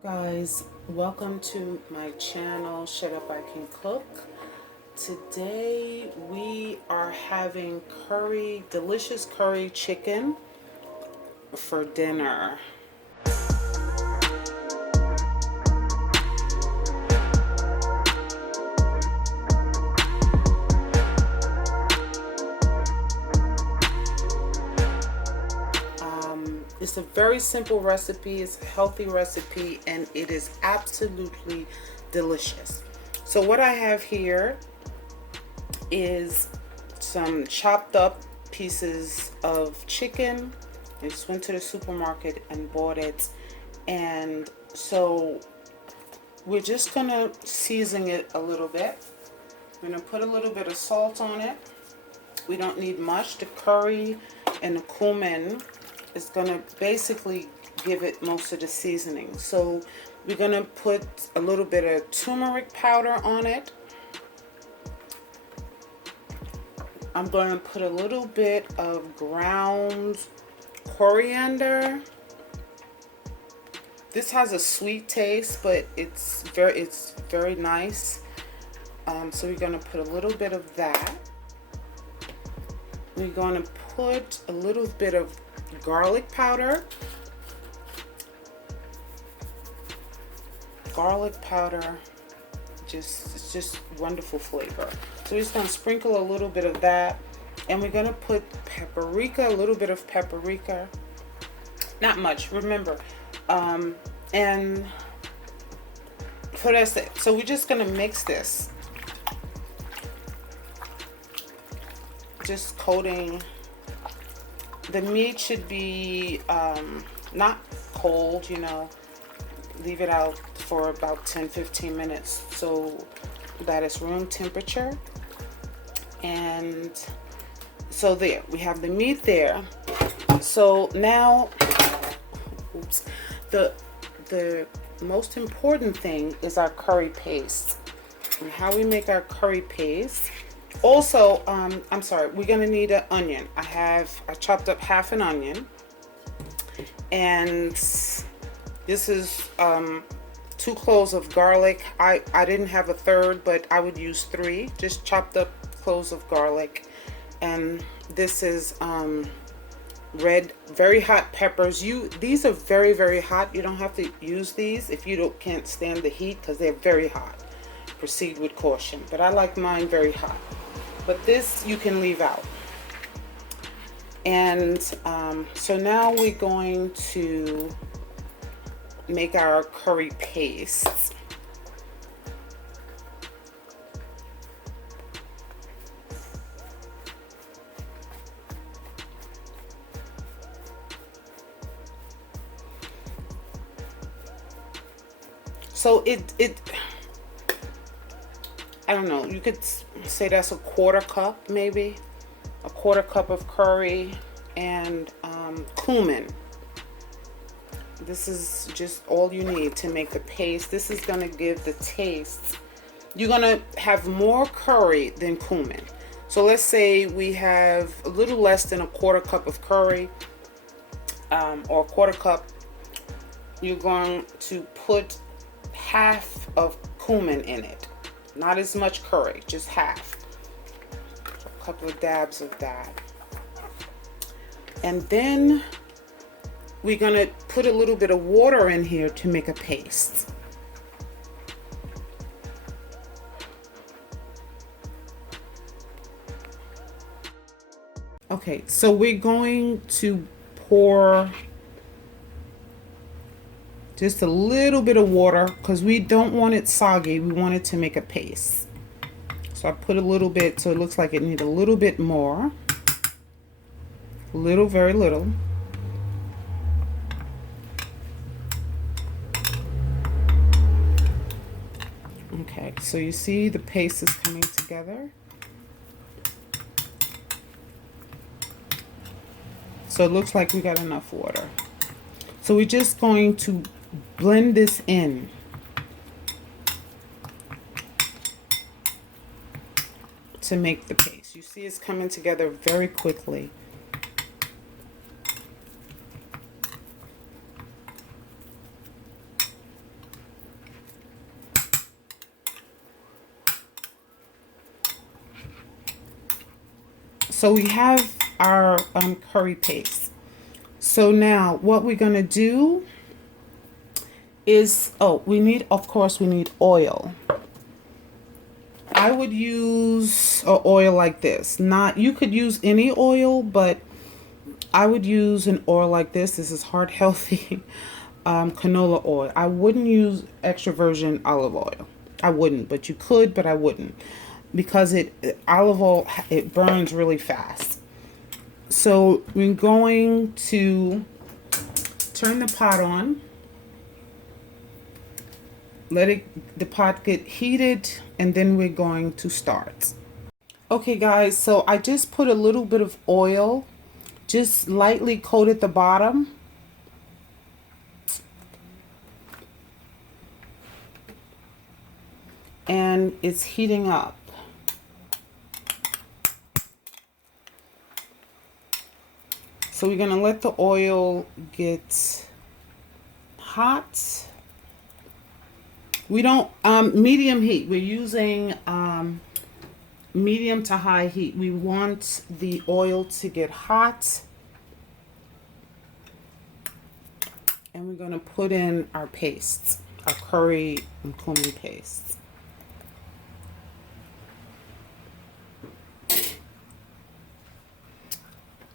Guys, welcome to my channel. Shut Up I Can Cook. Today we are having curry, delicious curry chicken for dinner. It's a very simple recipe, it's a healthy recipe, and it is absolutely delicious. So what I have here is some chopped up pieces of chicken. I just went to the supermarket and bought it. And so we're just gonna season it a little bit. We're gonna put a little bit of salt on it. We don't need much. The curry and the cumin is gonna basically give it most of the seasoning. So we're gonna put a little bit of turmeric powder on it. I'm going to put a little bit of ground coriander. This has a sweet taste, but it's very nice. So we're going to put a little bit of that. We're going to put a little bit of garlic powder. Garlic powder, it's just wonderful flavor. So we're just going to sprinkle a little bit of that, and we're going to put paprika, a little bit of paprika, not much, remember, and for that's it. So we're just going to mix this, just coating. The meat should be not cold, leave it out for about 10-15 minutes so that it's room temperature. And so there we have the meat there. So now, the most important thing is our curry paste and how we make our curry paste. Also, I'm sorry, we're gonna need an onion. I chopped up half an onion, and this is 2 cloves of garlic. I didn't have a third, but I would use 3 just chopped up cloves of garlic. And this is red, very hot peppers. These are very, very hot. You don't have to use these if you can't stand the heat, because they're very hot. Proceed with caution, but I like mine very hot. But this you can leave out. And so now we're going to make our curry paste. So I don't know, you could say that's a 1/4 cup, maybe a 1/4 cup of curry and cumin. This is just all you need to make the paste. This is going to give the taste. You're going to have more curry than cumin. So let's say we have a little less than a 1/4 cup of curry, or a 1/4 cup. You're going to put half of cumin in it. Not as much curry, just half. A couple of dabs of that. And then we're going to put a little bit of water in here to make a paste. Okay, so we're going to pour just a little bit of water because we don't want it soggy. We want it to make a paste. So I put a little bit, so it looks like it needs a little bit more. Little, very little. Okay, so you see the paste is coming together. So it looks like we got enough water. So we're just going to blend this in. To make the paste. You see it's coming together very quickly. So we have our curry paste. So now what we're going to do is, we need, of course, we need oil. I would use an oil like this. You could use any oil, but I would use an oil like this. This is heart healthy canola oil. I wouldn't use extra virgin olive oil. I wouldn't, but you could, but I wouldn't, because olive oil, it burns really fast. So we're going to turn the pot on. Let the pot get heated, and then we're going to start. Okay guys, so I just put a little bit of oil, just lightly coated the bottom. And it's heating up. So we're gonna let the oil get hot. We don't, medium heat. We're using medium to high heat. We want the oil to get hot. And we're gonna put in our pastes, our curry and cumin pastes.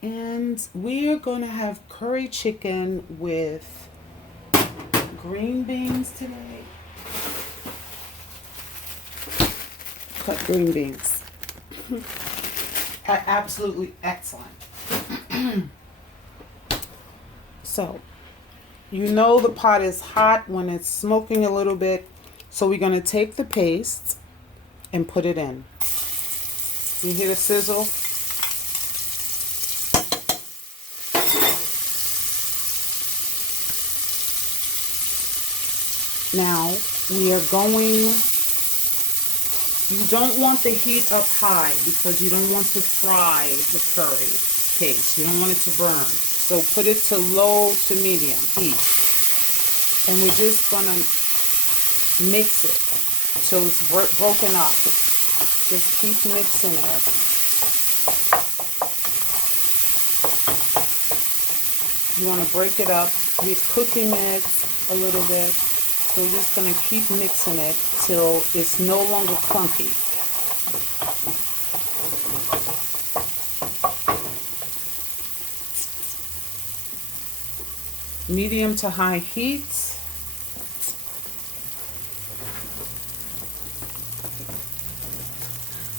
And we are gonna have curry chicken with green beans today. Cut green beans. Absolutely excellent. So, you know the pot is hot when it's smoking a little bit. So we're gonna take the paste and put it in. You hear the sizzle? Now we are going, you don't want the heat up high because you don't want to fry the curry paste. You don't want it to burn. So put it to low to medium heat. And we're just going to mix it till it's broken up. Just keep mixing it. You want to break it up. We're cooking it a little bit. So we're just going to keep mixing it till it's no longer clunky. Medium to high heat.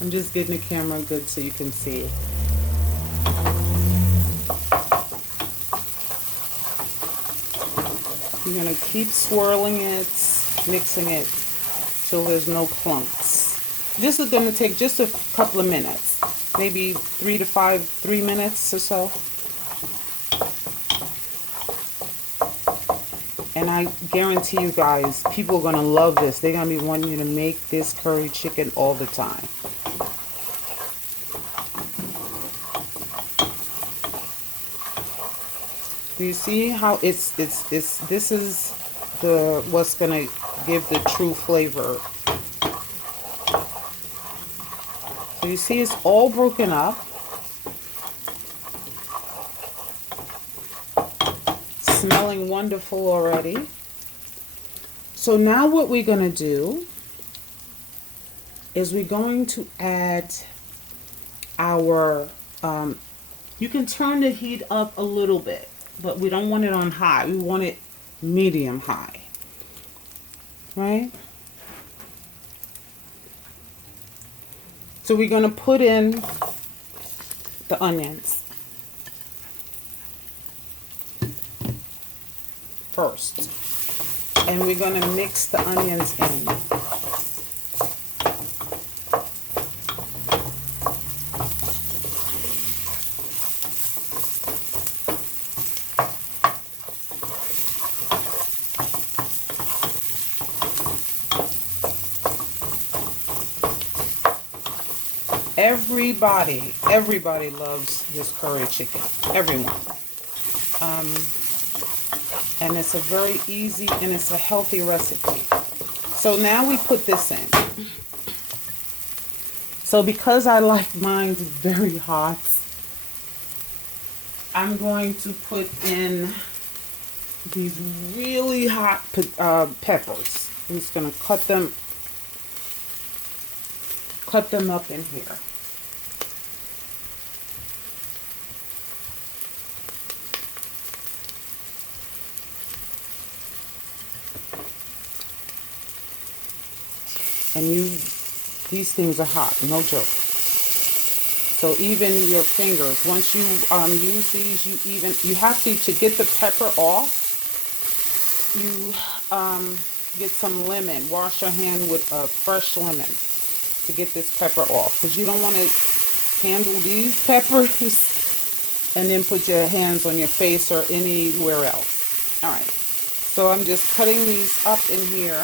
I'm just getting the camera good so you can see it. You're going to keep swirling it, mixing it till there's no clumps. This is going to take just a couple of minutes, maybe 3 minutes or so. And I guarantee you guys, people are going to love this. They're going to be wanting you to make this curry chicken all the time. Do you see how this is what's going to give the true flavor. So you see it's all broken up. Smelling wonderful already. So now what we're going to do is we're going to add our, you can turn the heat up a little bit, but we don't want it on high. We want it medium high, right? So we're going to put in the onions first. And we're going to mix the onions in. Everybody loves this curry chicken. Everyone. And it's a very easy and it's a healthy recipe. So now we put this in. So because I like mine very hot, I'm going to put in these really hot peppers. I'm just going to cut them up in here. And these things are hot, no joke. So even your fingers, once you use these, you have to get the pepper off. You get some lemon. Wash your hand with a fresh lemon to get this pepper off, because you don't want to handle these peppers and then put your hands on your face or anywhere else. All right. So I'm just cutting these up in here.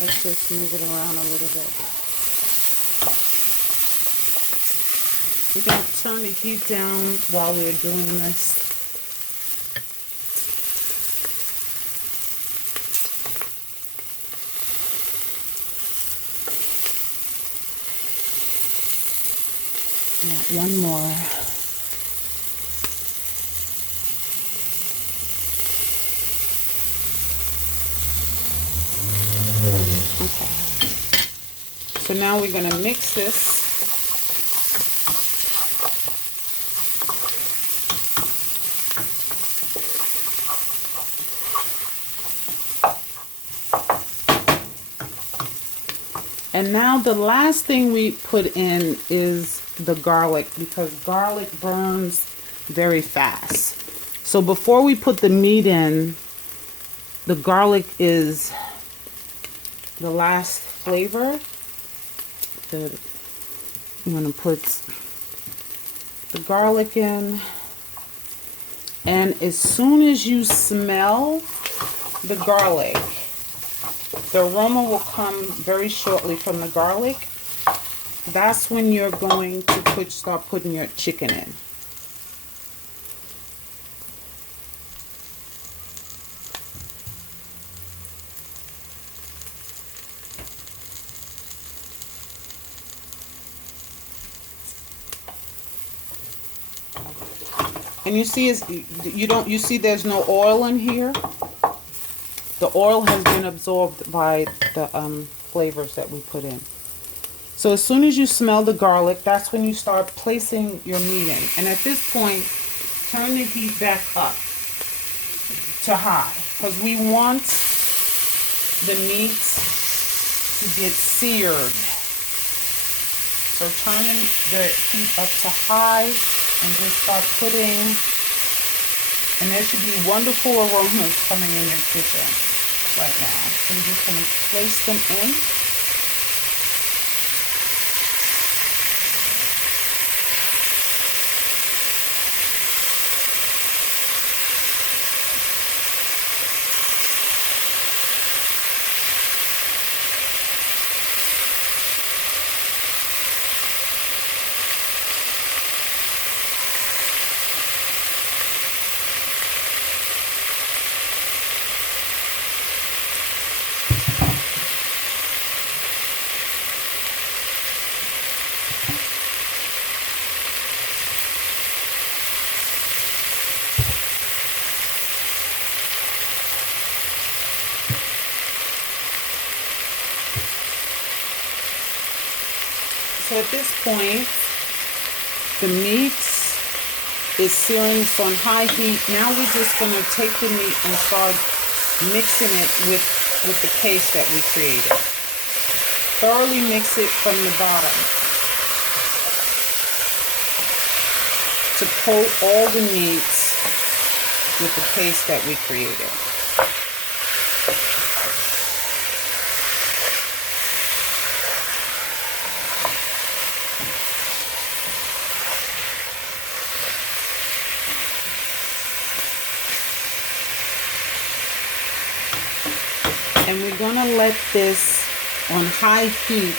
Let's just move it around a little bit. We're going to turn the heat down while we're doing this. Yeah, one more. Okay. So now we're going to mix this. And now the last thing we put in is the garlic, because garlic burns very fast. So before we put the meat in, the garlic is the last flavor. I'm going to put the garlic in. And as soon as you smell the garlic, the aroma will come very shortly from the garlic. That's when you're going to start putting your chicken in. And you see, you see there's no oil in here. The oil has been absorbed by the flavors that we put in. So as soon as you smell the garlic, that's when you start placing your meat in. And at this point, turn the heat back up to high, because we want the meat to get seared. So turn the heat up to high and just start putting, and there should be wonderful aromas coming in your kitchen right now. So we're just going to place them in. So at this point, the meat is searing on high heat. Now we're just going to take the meat and start mixing it with the paste that we created. Thoroughly mix it from the bottom to coat all the meats with the paste that we created. And we're going to let this on high heat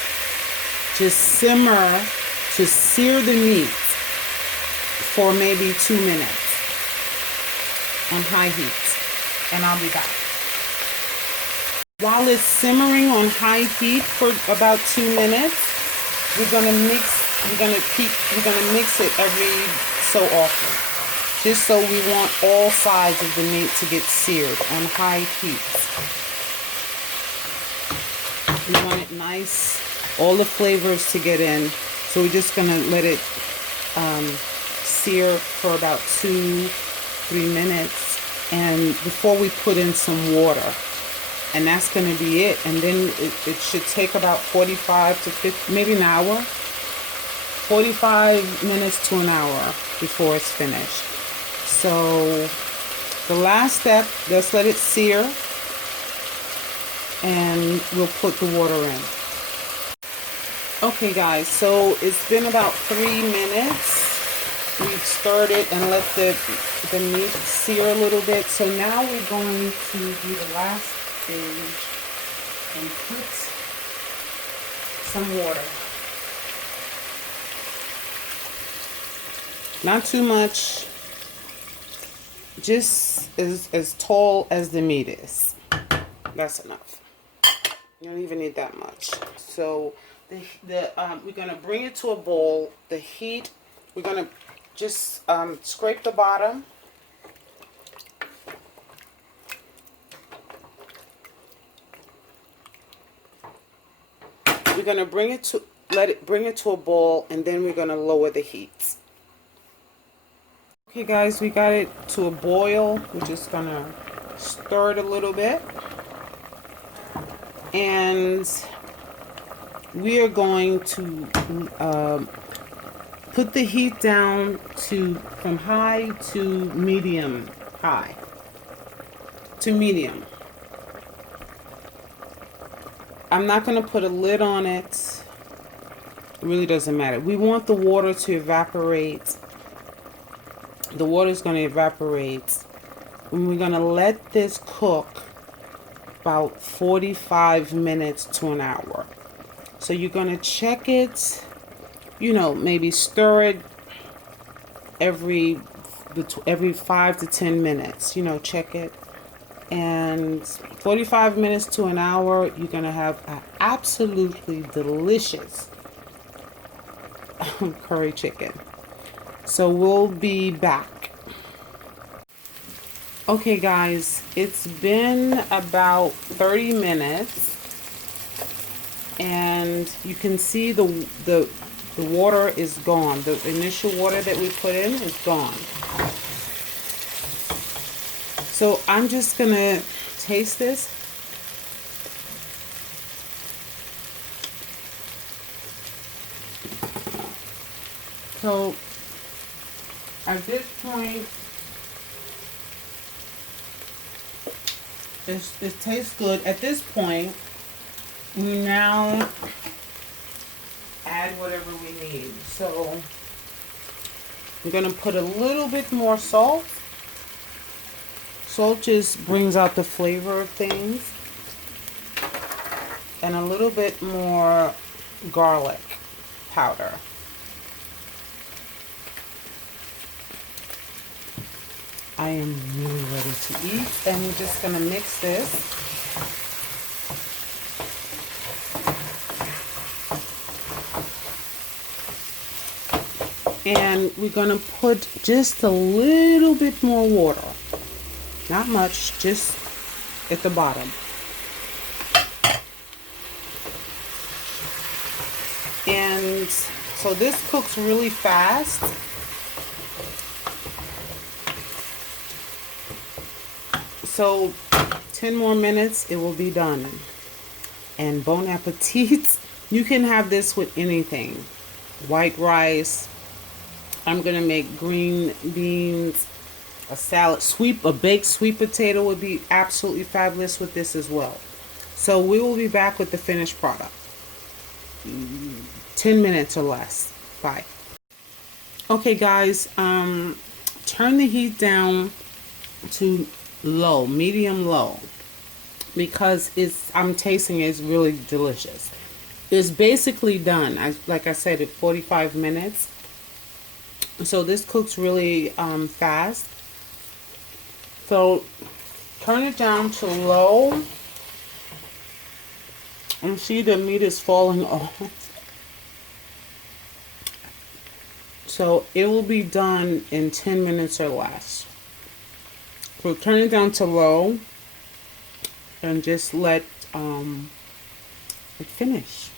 just simmer to sear the meat for maybe 2 minutes on high heat. And I'll be back. While it's simmering on high heat for about 2 minutes, we're gonna mix it every so often. Just so we want all sides of the meat to get seared on high heat. We want it nice, all the flavors to get in. So we're just gonna let it sear for about 2-3 minutes, and before we put in some water. And that's gonna be it. And then it should take about 45 to 50, maybe an hour. 45 minutes to an hour before it's finished. So the last step, just let it sear, and we'll put the water in. Okay guys, so it's been about 3 minutes. We've stirred it and let the meat sear a little bit. So now we're going to do the last stage and put some water. Not too much, just as tall as the meat is. That's enough. You don't even need that much. So we're gonna bring it to a bowl. The heat, we're gonna just scrape the bottom. We're gonna bring it to a boil, and then we're gonna lower the heat. Okay guys, we got it to a boil. We're just gonna stir it a little bit, and we are going to put the heat down from high to medium. High to medium. I'm not going to put a lid on it. It really doesn't matter. We want the water to evaporate. The water is going to evaporate. And we're going to let this cook about 45 minutes to an hour. So you're going to check it, maybe stir it every 5 to 10 minutes, check it. And 45 minutes to an hour, you're going to have an absolutely delicious curry chicken. So we'll be back. Okay guys, it's been about 30 minutes, and you can see the water is gone. The initial water that we put in is gone. So I'm just gonna taste this. So at this point, it tastes good. At this point, we now add whatever we need. So I'm gonna put a little bit more salt. Salt just brings out the flavor of things. And a little bit more garlic powder. I am really ready to eat, and we're just gonna mix this. And we're gonna put just a little bit more water. Not much, just at the bottom. And so this cooks really fast. So 10 more minutes, it will be done. And bon appetit. You can have this with anything. White rice. I'm gonna make green beans, a salad, a baked sweet potato would be absolutely fabulous with this as well. So we will be back with the finished product. 10 minutes or less. Bye. Okay guys, turn the heat down to low, medium low, because I'm tasting it's really delicious. It's basically done. Like I said, at 45 minutes. So this cooks really fast. So turn it down to low, And see, the meat is falling off. So it will be done in 10 minutes or less. So turn it down to low and just let it finish.